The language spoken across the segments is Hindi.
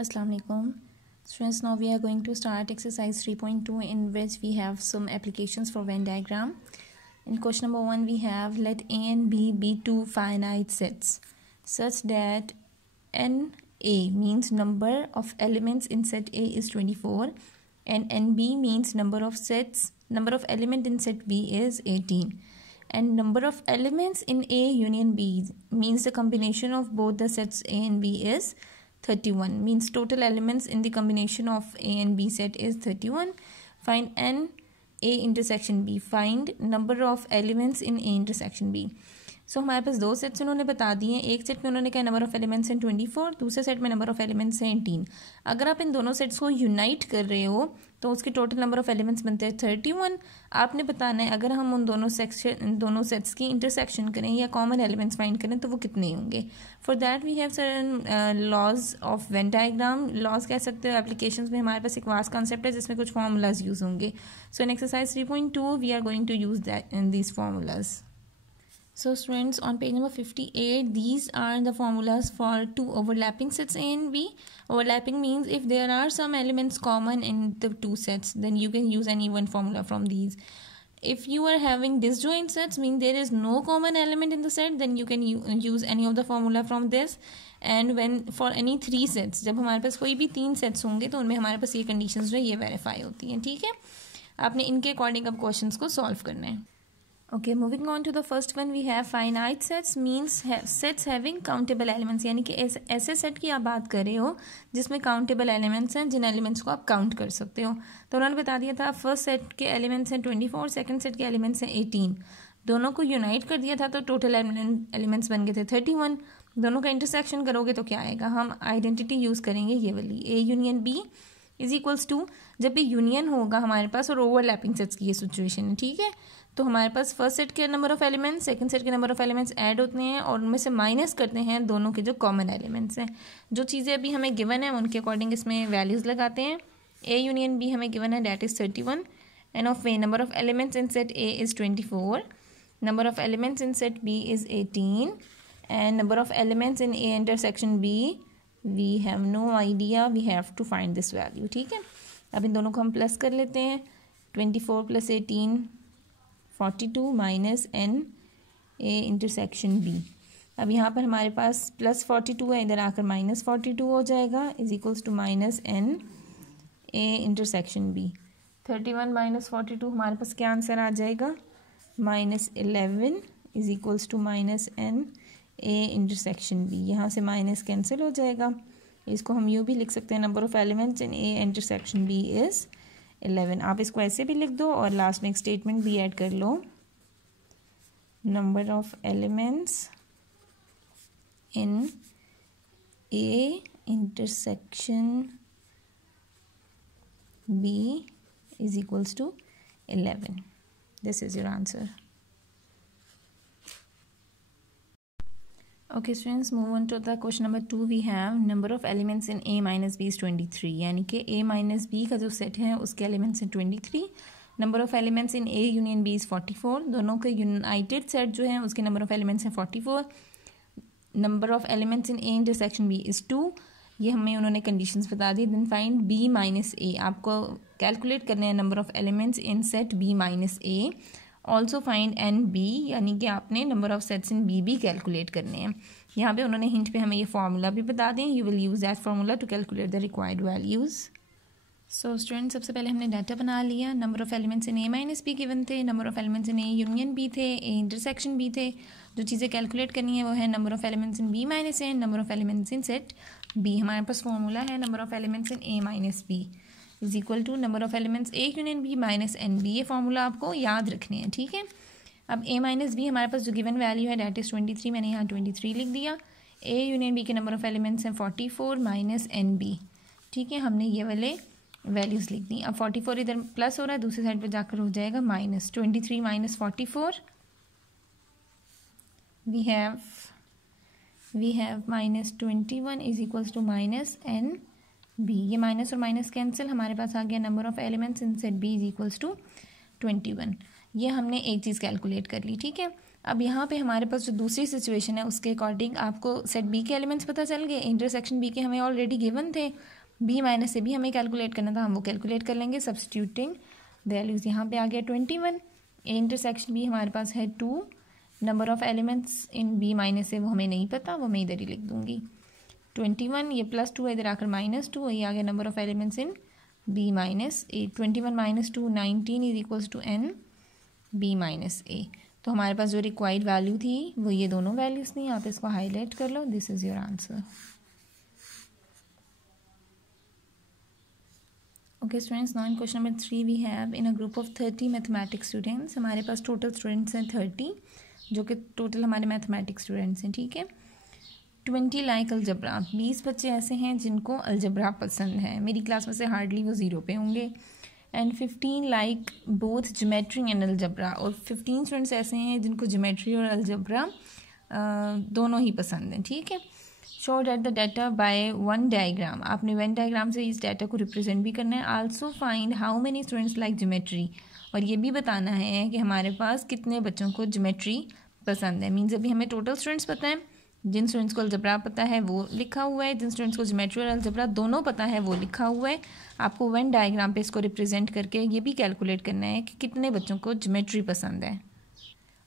Assalamu alaikum. Students, now we are going to start exercise 3.2 in which we have some applications for Venn diagram. In question number 1 we have let A and B be two finite sets such that NA means number of elements in set A is 24 and NB means number of element in set B is 18 and number of elements in A union B means the combination of both the sets A and B is 31, means total elements in the combination of A and B set is 31. Find N A intersection B. Find number of elements in A intersection B. So हमारे पास दो सेट्स उन्होंने बता दिए हैं. एक सेट में उन्होंने कहा नंबर ऑफ एलिमेंट्स हैं 24, दूसरे सेट में नंबर ऑफ एलिमेंट्स हैं 18. अगर आप इन दोनों सेट्स को यूनाइट कर रहे हो तो उसके टोटल नंबर ऑफ एलिमेंट्स बनते हैं 31. आपने बताना है अगर हम उन दोनों सेट्स की इंटरसेक्शन करें या कॉमन एलिमेंट्स फाइंड करें तो वो कितने होंगे. For that we have certain laws of Venn diagram. Laws कह सकते हो. एप्लीकेशंस में हमारे पास एक वास्ट कॉन्सेप्ट है जिसमें कुछ फार्मूलाज यूज होंगे. So in exercise 3.2 we are going to use that in these formulas. So students, on page number 58, these are the formulas for two overlapping sets A and B. Overlapping means if there are some elements common in the two sets, then you can use any one formula from these. If you are having disjoint sets, mean there is no common element in the set, then you can use any of the formula from this. And when for any three sets, जब हमारे पास कोई भी तीन sets होंगे तो उनमें हमारे पास ये conditions जो है ये verify होती हैं. ठीक है, आपने इनके according अब questions को solve करना है. Okay, moving on to the first one, we have finite sets means sets having countable elements. यानी कि ऐसे सेट की आप बात कर रहे हो जिसमें countable elements हैं, जिन elements को आप count कर सकते हो. तो उन्होंने बता दिया था फर्स्ट सेट के elements हैं 24, सेकंड सेट के elements हैं 18. दोनों को यूनाइट कर दिया था तो टोटल एलिमेंट्स बन गए थे 31. दोनों का इंटरसेक्शन करोगे तो क्या आएगा. हम आइडेंटिटी यूज़ करेंगे ये वाली, A union B is equals to. जब भी यूनियन होगा हमारे पास और ओवरलैपिंग सेट्स की ये सिचुएशन है. ठीक है, तो हमारे पास फर्स्ट सेट के number of elements second set के नंबर ऑफ एलिमेंट्स ऐड होते हैं और उनमें से माइनस करते हैं दोनों के जो कॉमन एलिमेंट्स हैं. जो चीज़ें अभी हमें गिवन है उनके अकॉर्डिंग इसमें वैल्यूज़ लगाते हैं. ए यूनियन बी हमें गिवन है that is 31 and of A number of elements in set A is 24, number of elements in set B is 18 and number of elements in A intersection B we have no idea, we have to find this value. ठीक है, अब इन दोनों को हम प्लस कर लेते हैं. 24 plus 18 42 minus N A intersection B. अब यहाँ पर हमारे पास प्लस 42 है, इधर आकर माइनस 42 हो जाएगा is equals to minus N A intersection B. 31 minus 42 हमारे पास क्या आंसर आ जाएगा, minus 11 is equals to minus N A intersection B. यहाँ से माइनस कैंसिल हो जाएगा. इसको हम यूँ भी लिख सकते हैं number of elements in A intersection B is 11. आप इसको ऐसे भी लिख दो और लास्ट में एक स्टेटमेंट भी ऐड कर लो, number of elements in A intersection B is equals to 11. This is your answer. Okay students, move on to the question number 2. We have number of elements in A minus B is 23. यानी कि A minus B का जो सेट है उसके एलिमेंट्स हैं 23. Number of elements in A union B is 44. दोनों के यूनाइटेड सेट जो है उसके नंबर ऑफ एलिमेंट्स हैं 44. Number of elements in A intersection B is 2. ये हमें उन्होंने कंडीशंस बता दी. Then find B minus A. आपको कैलकुलेट करने हैं number of elements in set B minus A. Also find N B, यानी कि आपने number of sets in B भी कैलकुलेट करने हैं. यहाँ पे उन्होंने हिंट पे हमें ये फार्मूला भी बता दें. You will use that formula to calculate the required values. So student, सबसे पहले हमने डाटा बना लिया. Number of elements in A minus B given थे, number of elements in A union B थे, ए इंटरसेक्शन बी थे. जो चीज़ें कैलकुलेट करनी है वो है number of elements in B minus A, number of elements in set B. हमारे पास फार्मूला है number of elements in A minus B is equal to number of elements A union B minus N B. ये फार्मूला आपको याद रखने हैं. ठीक है, अब a माइनस बी हमारे पास जो गिवन वैल्यू है डैट इज़ 23. मैंने यहाँ 23 लिख दिया. a यूनियन b के नंबर ऑफ एलिमेंट्स हैं 44 माइनस एन बी. ठीक है, हमने ये वाले वैल्यूज़ लिख दी. अब 44 इधर प्लस हो रहा है, दूसरी साइड पे जाकर हो जाएगा minus. 23 minus 44 we have minus 21 is equals to minus N B. ये माइनस और माइनस कैंसिल, हमारे पास आ गया number of elements in set B is equals to 21. ये हमने एक चीज़ कैलकुलेट कर ली, ठीक है। अब यहाँ पे हमारे पास जो दूसरी सिचुएशन है उसके अकॉर्डिंग आपको सेट बी के एलिमेंट्स पता चल गए, इंटरसेक्शन बी के हमें ऑलरेडी गिवन थे, बी माइनस से भी हमें कैलकुलेट करना था, हम वो कैलकुलेट कर लेंगे सब्स्टिट्यूटिंग वैल्यूज़। यहाँ पे आ गया 21, इंटरसेक्शन बी हमारे पास है 2, number of elements in B minus से वो हमें नहीं पता, वो मैं इधर ही लिख दूँगी 21, ये +2 है, इधर आकर -2, ये आ गया number of elements in B minus A. 21 - 2 19 is equals to n B minus A. तो हमारे पास जो रिक्वायर्ड वैल्यू थी वो ये दोनों वैल्यूज़ थी, आप इसको हाईलाइट कर लो, this is your answer. Okay students, now in question number 3 we have in a group of 30 mathematics students, हमारे पास टोटल स्टूडेंट्स हैं 30, जो कि टोटल हमारे मैथमेटिक्स स्टूडेंट्स हैं, ठीक है। 20 लाइक अलजबरा, 20 बच्चे ऐसे हैं जिनको अलजबरा पसंद है, मेरी क्लास में से हार्डली वो 0 पे होंगे। And 15 like both geometry and algebra, और 15 स्टूडेंट्स ऐसे हैं जिनको ज्योमेट्री और अलजबरा दोनों ही पसंद हैं, ठीक है। Show that the data by one diagram, आपने वन डायग्राम से इस डाटा को रिप्रेजेंट भी करना है। Also find how many students like geometry, और ये भी बताना है कि हमारे पास कितने बच्चों को ज्योमेट्री पसंद है। मीन्स अभी हमें टोटल स्टूडेंट्स पता है, जिन स्टूडेंट्स को अलजबरा पता है वो लिखा हुआ है, जिन स्टूडेंट्स को ज्योमेट्री और अलजबरा दोनों पता है वो लिखा हुआ है। आपको वन डायग्राम पे इसको रिप्रेजेंट करके ये भी कैलकुलेट करना है कि कितने बच्चों को ज्योमेट्री पसंद है।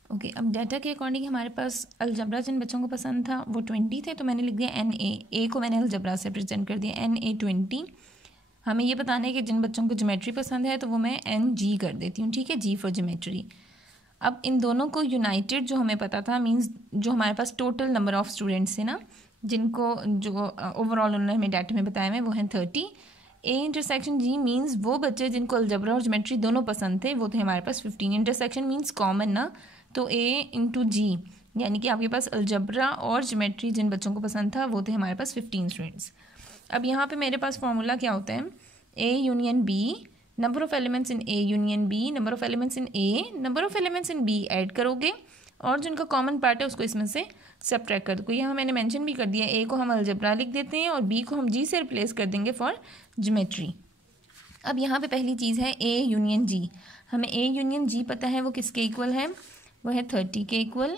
ओके, अब डाटा के अकॉर्डिंग हमारे पास अलजबरा जिन बच्चों को पसंद था वो 20 थे, तो मैंने लिख दिया NA, को मैंने अलजबरा से रिप्रेजेंट कर दिया NA 20। हमें ये बताना है कि जिन बच्चों को ज्योमेट्री पसंद है तो वो मैं NG कर देती हूँ, ठीक है, G फॉर ज्योमेट्री। अब इन दोनों को यूनाइटेड जो हमें पता था, मींस जो हमारे पास टोटल नंबर ऑफ स्टूडेंट्स है ना, जिनको जो ओवरऑल उन्होंने हमें डाटा में बताया है वो हैं 30। A इंटरसेक्शन G मींस वो बच्चे जिनको अलजबरा और ज्योमेट्री दोनों पसंद थे, वो थे हमारे पास 15। इंटरसेक्शन मींस कॉमन ना, तो A इंटू G, यानी कि आपके पास अलजबरा और ज्योमेट्री जिन बच्चों को पसंद था वो थे हमारे पास 15 स्टूडेंट्स। अब यहाँ पे मेरे पास फॉर्मूला क्या होता है, A union B, number of elements in A union B, number of elements in A, number of elements in B add करोगे और जिनका कॉमन पार्ट है उसको इसमें से सब्ट्रैक्ट कर दो। यहाँ मैंने मेंशन भी कर दिया, A को हम अलजबरा लिख देते हैं और B को हम G से रिप्लेस कर देंगे फॉर ज्योमेट्री। अब यहाँ पे पहली चीज़ है A यूनियन G, हमें A यूनियन G पता है वो किसके इक्वल है, वो है 30 के equal.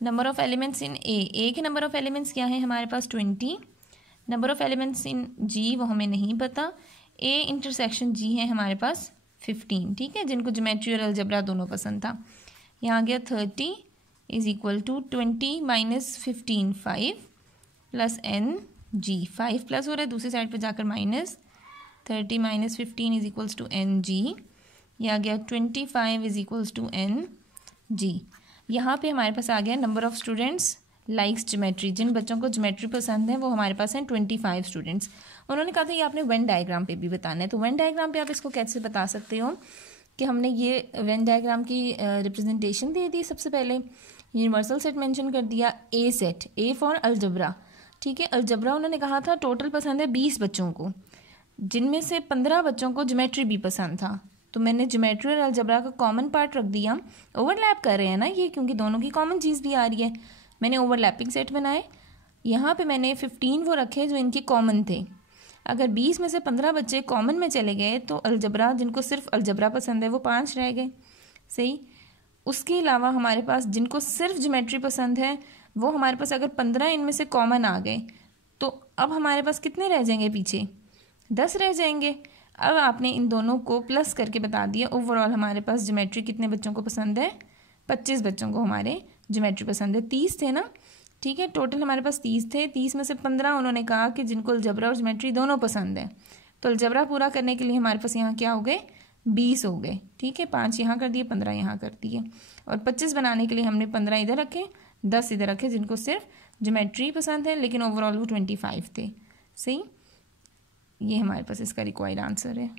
Number of elements in A के नंबर ऑफ एलिमेंट्स क्या है हमारे पास 20, number of elements in G वो हमें नहीं पता। A इंटरसेक्शन G है हमारे पास 15, ठीक है, जिनको ज्योमेट्री और अलजबरा दोनों पसंद था। यहाँ गया 30 is equal to 20 minus 15 5 plus NG, 5 plus हो रहा है दूसरी साइड पे जाकर minus, 30 minus 15 is equals to NG, यह आ गया 25 इज इक्वल्स टू NG। यहाँ पे हमारे पास आ गया number of students likes geometry, जिन बच्चों को ज्योमेट्री पसंद है वो हमारे पास हैं 25 स्टूडेंट्स। उन्होंने कहा था ये आपने वेन डायग्राम पे भी बताना है, तो वेन डायग्राम पे आप इसको कैसे बता सकते हो कि हमने ये वेन डायग्राम की रिप्रेजेंटेशन दे दी। सबसे पहले यूनिवर्सल सेट मेंशन कर दिया, A set, A for algebra, ठीक है। अलजबरा उन्होंने कहा था टोटल पसंद है 20 बच्चों को, जिनमें से 15 बच्चों को ज्योमेट्री भी पसंद था, तो मैंने ज्योमेट्री और अलजबरा का कॉमन पार्ट रख दिया। ओवरलैप कर रहे हैं ना ये, क्योंकि दोनों की कॉमन चीज़ भी आ रही है, मैंने ओवरलैपिंग सेट बनाए। यहाँ पे मैंने 15 वो रखे जो इनके कॉमन थे। अगर 20 में से 15 बच्चे कॉमन में चले गए तो अलजबरा, जिनको सिर्फ अलजबरा पसंद है वो 5 रह गए, सही। उसके अलावा हमारे पास जिनको सिर्फ ज्योमेट्री पसंद है वो हमारे पास अगर 15 इनमें से कॉमन आ गए तो अब हमारे पास कितने रह जाएंगे पीछे, 10 रह जाएंगे। अब आपने इन दोनों को प्लस करके बता दिया, ओवरऑल हमारे पास ज्योमेट्री कितने बच्चों को पसंद है, 25 बच्चों को हमारे ज्योमेट्री पसंद है। 30 थे ना, ठीक है, टोटल हमारे पास 30 थे, 30 में से 15 उन्होंने कहा कि जिनको अलजबरा और ज्योमेट्री दोनों पसंद है, तो अलजबरा पूरा करने के लिए हमारे पास यहाँ क्या हो गए, 20 हो गए, ठीक है। 5 यहाँ कर दिए, 15 यहाँ कर दिए, और 25 बनाने के लिए हमने 15 इधर रखे, 10 इधर रखे, जिनको सिर्फ ज्योमेट्री पसंद है, लेकिन ओवरऑल वो 25 थे, सही। ये हमारे पास इसका रिक्वायर्ड आंसर है।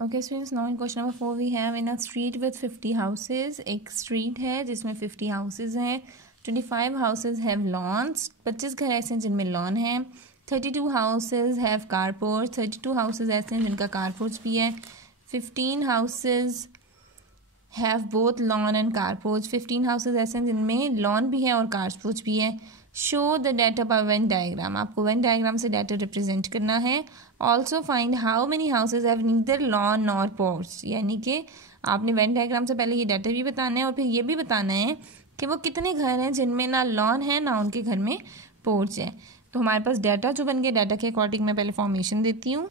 Okay students, now in question number 4 we have in a street with 50 houses, एक स्ट्रीट है जिसमें 50 हाउसेज हैं, 25 हाउसेज हैव लॉन्स, 25 घर ऐसे हैं जिनमें लॉन है, 32 हाउसेज हैव कारपोर्ट, 32 हाउसेज ऐसे हैं जिनका कारपोर्ट भी है, 15 houses have both lawn and corporate, 15 houses ऐसे हैं जिनमें लॉन भी है और कारपोर्ट भी है। Show the data by Venn diagram, आपको वेन डायग्राम से डाटा रिप्रेजेंट करना है। Also find how many houses have neither lawn nor porch, यानी कि आपने वेन डायग्राम से पहले ये डाटा भी बताना है और फिर ये भी बताना है कि वो कितने घर हैं जिनमें ना लॉन है ना उनके घर में पोर्च है। तो हमारे पास डाटा जो बन गया, डाटा के अकॉर्डिंग मैं पहले फॉर्मेशन देती हूँ।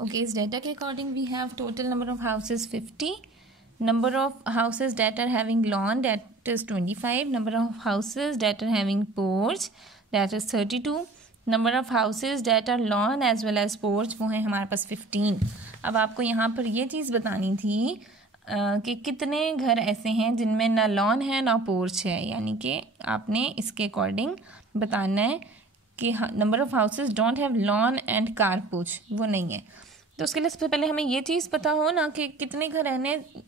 ओके, इस डाटा के according we have total number of houses 50, number of houses that are having lawn that is 25, number of houses that are having porch that is 32, number of houses that are lawn as well as porch वो है हमारे पास 15। अब आपको यहाँ पर ये चीज़ बतानी थी कि कितने घर ऐसे हैं जिनमें ना लॉन है ना पोर्च है, यानी कि आपने इसके अकॉर्डिंग बताना है कि number of houses don't have lawn and car porch, वो नहीं है। तो उसके लिए सबसे पहले हमें ये चीज़ पता हो ना कि कितने घर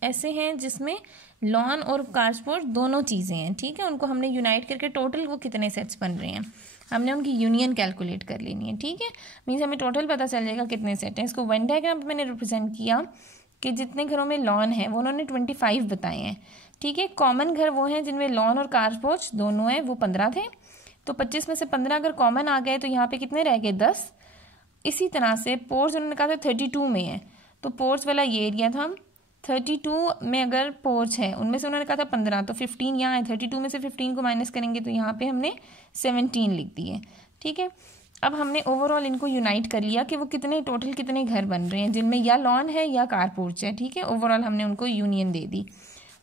ऐसे हैं जिसमें लॉन और कार पोर्च दोनों चीज़ें हैं, ठीक है। उनको हमने यूनाइट करके टोटल वो कितने सेट्स बन रहे हैं, हमने उनकी यूनियन कैलकुलेट कर लेनी है, ठीक है। मीन्स हमें टोटल पता चल जाएगा कितने सेट हैं। इसको वेन डायग्राम पे मैंने रिप्रेजेंट किया कि जितने घरों में लॉन है वो उन्होंने 25 बताए हैं, ठीक है। कॉमन घर वो हैं जिनमें लॉन और कार पोर्च दोनों है, वो 15 थे। तो 25 में से 15 अगर कॉमन आ गए तो यहाँ पे कितने रह गए, 10। इसी तरह से पोर्च उन्होंने कहा था 32 में है, तो पोर्च वाला ये एरिया था। 32 में अगर पोर्च है, उनमें से उन्होंने कहा था 15, तो 15 यहाँ है। 32 में से 15 को माइनस करेंगे तो यहाँ पे हमने 17 लिख दिए, ठीक है। अब हमने ओवरऑल इनको यूनाइट कर लिया कि वो कितने टोटल कितने घर बन रहे हैं जिनमें या लॉन है या कार पोर्च है, ठीक है। ओवरऑल हमने उनको यूनियन दे दी।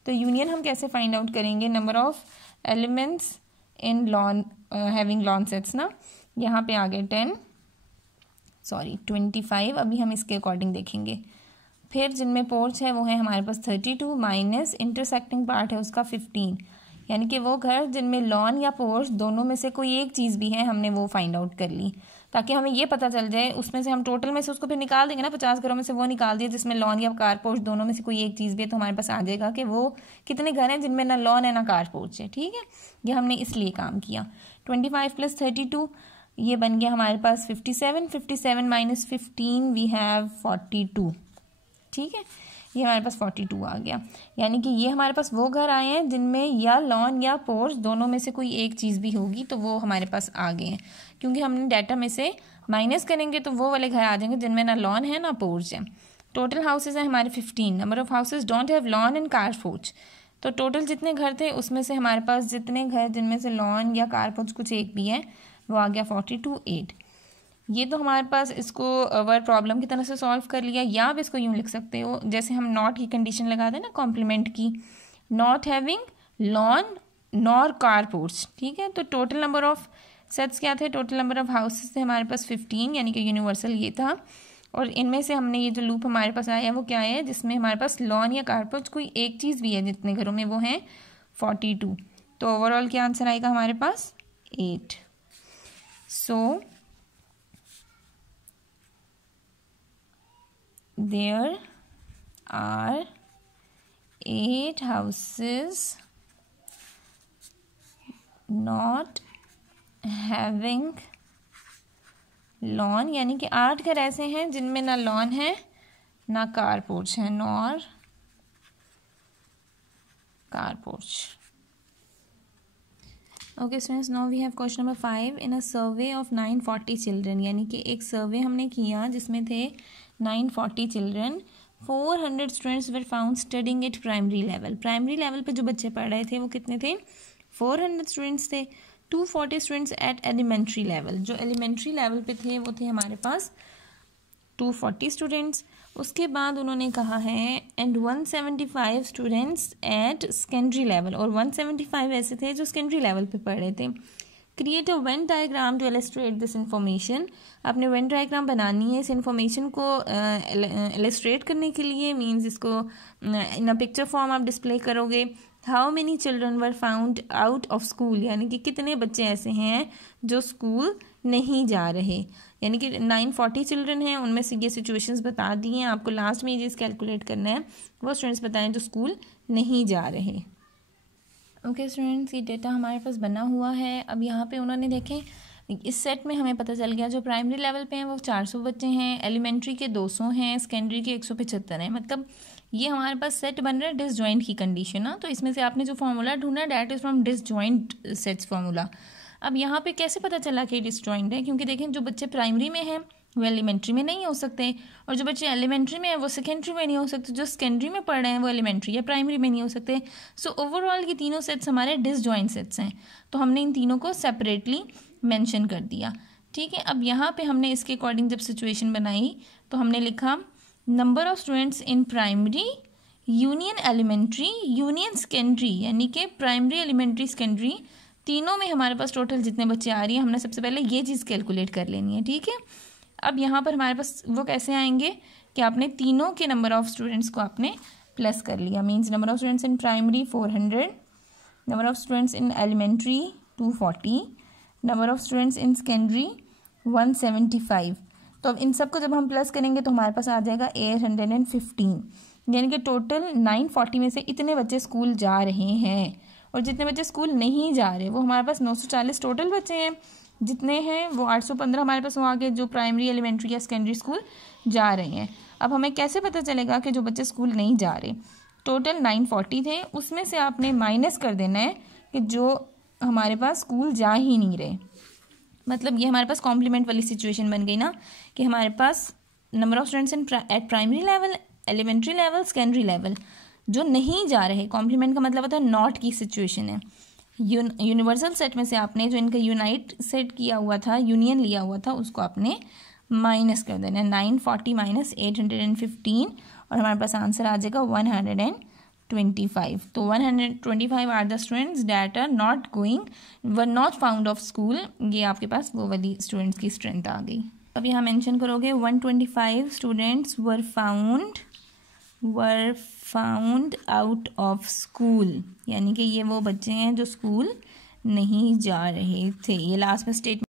तो यूनियन हम कैसे फाइंड आउट करेंगे, number of elements in lawn having lawn sets ना, यहाँ पे आ गए 25। अभी हम इसके अकॉर्डिंग देखेंगे। फिर जिनमें पोर्च है वो है हमारे पास 32 माइनस इंटरसेक्टिंग पार्ट है उसका 15, यानी कि वो घर जिनमें लॉन या पोर्च दोनों में से कोई एक चीज़ भी है, हमने वो फाइंड आउट कर ली ताकि हमें ये पता चल जाए। उसमें से हम टोटल में से उसको फिर निकाल देंगे ना, 50 घरों में से वो निकाल दिया जिसमें लॉन या कार पोर्च दोनों में से कोई एक चीज़ भी है, तो हमारे पास आ जाएगा कि वो कितने घर हैं जिनमें ना लॉन है ना कार पोर्च है, ठीक है। ये हमने इसलिए काम किया। 25 + 32 ये बन गया हमारे पास 57। 57 - 15 वी हैव 42, ठीक है। ये हमारे पास 42 आ गया, यानी कि ये हमारे पास वो घर आए हैं जिनमें या लॉन या पोर्च दोनों में से कोई एक चीज़ भी होगी, तो वो हमारे पास आ गए हैं। क्योंकि हमने डाटा में से माइनस करेंगे तो वो वाले घर आ जाएंगे जिनमें ना लॉन है ना पोर्च है। टोटल हाउसेज हैं हमारे 15। Number of houses don't have lawn and car porch, तो टोटल जितने घर थे उसमें से हमारे पास जितने घर जिनमें से लॉन या कार पोर्च कुछ एक भी है वो आ गया 42/8। ये तो हमारे पास इसको वर्ड प्रॉब्लम की तरह से सॉल्व कर लिया, या आप इसको यूँ लिख सकते हो जैसे हम नॉट की कंडीशन लगाते हैं ना कॉम्प्लीमेंट की, not having lawn nor car porch, ठीक है। तो टोटल नंबर ऑफ सेट्स क्या थे, टोटल नंबर ऑफ हाउसेस थे हमारे पास 15, यानी कि यूनिवर्सल ये था। और इनमें से हमने ये जो लूप हमारे पास आया वो क्या है, जिसमें हमारे पास लॉन या कार पोर्च कोई एक चीज़ भी है जितने घरों में, वो हैं 42। तो ओवरऑल क्या आंसर आएगा हमारे पास 8। So there are 8 houses not having lawn, यानी कि 8 घर ऐसे हैं जिनमें ना लॉन है ना कार पोर्च है, nor car porch. Okay students, now we have question number 5। In a survey of 940 children, यानी कि एक सर्वे हमने किया जिसमें थे 940 children, 400 students were found studying at primary level. Primary level पे जो बच्चे पढ़ रहे थे वो कितने थे, 400 स्टूडेंट्स थे। 240 स्टूडेंट्स एट एलिमेंट्री लेवल, जो एलिमेंट्री लेवल पे थे वो थे हमारे पास 240 स्टूडेंट्स। उसके बाद उन्होंने कहा है and 175 students at secondary level, और 175 ऐसे थे जो सेकेंडरी लेवल पे पढ़ रहे थे। Create a Venn diagram to illustrate this information, आपने वेन डायग्राम बनानी है इस इन्फॉर्मेशन को इलस्ट्रेट करने के लिए, मीन्स इसको इन अ पिक्चर फॉर्म आप डिस्प्ले करोगे। How many children were found out of school, यानी कि कितने बच्चे ऐसे हैं जो स्कूल नहीं जा रहे, यानी कि 940 चिल्ड्रन हैं, उनमें से ये सिचुएशंस बता दी हैं। आपको लास्ट में ये चीज़ कैलकुलेट करना है, वो स्टूडेंट्स बताएं जो स्कूल नहीं जा रहे। ओके स्टूडेंट्स, ये डेटा हमारे पास बना हुआ है। अब यहाँ पे उन्होंने देखें इस सेट में हमें पता चल गया जो प्राइमरी लेवल पे हैं वो 400 बच्चे हैं, एलिमेंट्री के 200 हैं, सेकेंडरी के 175 हैं। मतलब ये हमारे पास सेट बन रहा है डिसजॉइंट की कंडीशन ना, तो इसमें से आपने जो फॉर्मूला ढूंढना है that is from disjoint sets formula. अब यहाँ पे कैसे पता चला कि डिसजॉइंट है, क्योंकि देखें जो बच्चे प्राइमरी में हैं वो एलिमेंट्री में नहीं हो सकते, और जो बच्चे एलिमेंट्री में है वो सेकेंडरी में नहीं हो सकते, जो सेकेंडरी में पढ़ रहे हैं वो एलिमेंट्री या प्राइमरी में नहीं हो सकते। सो ओवरऑल ये तीनों सेट्स हमारे डिसजॉइंट सेट्स हैं, तो हमने इन तीनों को सेपरेटली मेंशन कर दिया। ठीक है, अब यहाँ पे हमने इसके अकॉर्डिंग जब सिचुएशन बनाई तो हमने लिखा number of students in primary union elementary union secondary, यानी कि प्राइमरी एलिमेंट्री सेकेंडरी तीनों में हमारे पास टोटल जितने बच्चे आ रही हैं हमने सबसे पहले ये चीज़ कैलकुलेट कर लेनी है। ठीक है, अब यहाँ पर हमारे पास वो कैसे आएंगे कि आपने तीनों के नंबर ऑफ स्टूडेंट्स को आपने प्लस कर लिया। Means number of students in primary 400, number of students in elementary 240, number of students in secondary 175। तो अब इन सबको जब हम प्लस करेंगे तो हमारे पास आ जाएगा 815, यानी कि टोटल 940 में से इतने बच्चे स्कूल जा रहे हैं, और जितने बच्चे स्कूल नहीं जा रहे वो हमारे पास 940 टोटल बच्चे हैं। जितने हैं वो 815 हमारे पास वो आगे जो प्राइमरी एलिमेंट्री या सेकेंडरी स्कूल जा रहे हैं। अब हमें कैसे पता चलेगा कि जो बच्चे स्कूल नहीं जा रहे, टोटल 940 थे, उसमें से आपने माइनस कर देना है कि जो हमारे पास स्कूल जा ही नहीं रहे। मतलब ये हमारे पास कॉम्प्लीमेंट वाली सिचुएशन बन गई ना, कि हमारे पास number of students in at primary level, elementary level, secondary level जो नहीं जा रहे। कॉम्प्लीमेंट का मतलब होता है नॉट की सिचुएशन है। यूनिवर्सल सेट में से आपने जो इनका यूनाइट सेट किया हुआ था, यूनियन लिया हुआ था, उसको आपने माइनस कर देना है। 940 माइनस 815 और हमारे पास आंसर आ जाएगा 125। तो 125 are the students that are not going, were not found of school. ये आपके पास वो वाली स्टूडेंट्स की स्ट्रेंथ आ गई। अब यहाँ मेंशन करोगे 125 students were found out of school, यानी कि ये वो बच्चे हैं जो स्कूल नहीं जा रहे थे। ये लास्ट में स्टेटमेंट